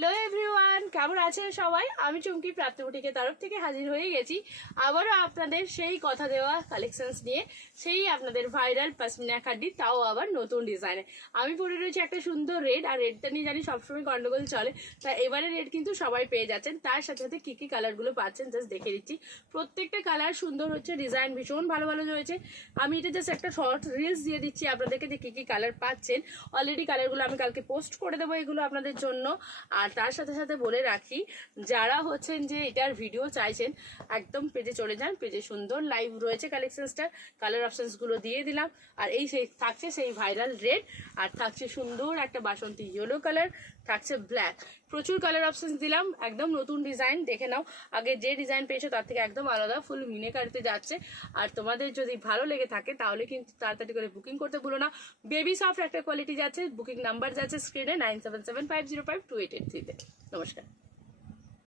Hello everyone, কেমন আছেন সবাই? আমি চুমকি প্রাপ্তি বুটিকের তরফ থেকে হাজির হয়ে গেছি আবারও আপনাদের সেই কথা দেওয়া কালেকশনস নিয়ে। সেই আপনাদের ভাইরাল পশমিনা খাড্ডি, তাও আবার নতুন ডিজাইনে। আমি পরে রয়েছি একটা সুন্দর রেড, আর রেডটা নিয়ে জানি সবসময় গন্ডগোল চলে, তাই এবারে রেড কিন্তু সবাই পেয়ে যাচ্ছেন। তার সাথে সাথে কী কী কালারগুলো পাচ্ছেন জাস্ট দেখে দিচ্ছি। প্রত্যেকটা কালার সুন্দর হচ্ছে, ডিজাইন ভীষণ ভালো ভালো রয়েছে। আমি এটা জাস্ট একটা শর্ট রিলস দিয়ে দিচ্ছি আপনাদেরকে যে কী কী কালার পাচ্ছেন। অলরেডি কালারগুলো আমি কালকে পোস্ট করে দেবো এগুলো আপনাদের জন্য। আর তার সাথে সাথে বলে রাখি, যারা হচ্ছেন যে এটার ভিডিও চাইছেন একদম পেজে চলে যান, পেজে সুন্দর লাইভ রয়েছে কালেকশনসটা, কালার অপশনসগুলো দিয়ে দিলাম। আর এই সেই থাকছে সেই ভাইরাল রেড, আর থাকছে সুন্দর একটা বাসন্তী ইয়েলো কালার, থাকছে ব্ল্যাক। প্রচুর কালার অপশনস দিলাম, একদম নতুন ডিজাইন। দেখে নাও, আগে যে ডিজাইন পেয়েছো তার থেকে একদম আলাদা, ফুল মিনেকারিতে যাচ্ছে। আর তোমাদের যদি ভালো লেগে থাকে তাহলে কিন্তু তাড়াতাড়ি করে বুকিং করতে ভুলো না। বেবি সফট একটা কোয়ালিটি যাচ্ছে, বুকিং নাম্বার যাচ্ছে স্ক্রিনে 9775052883-তে। নমস্কার।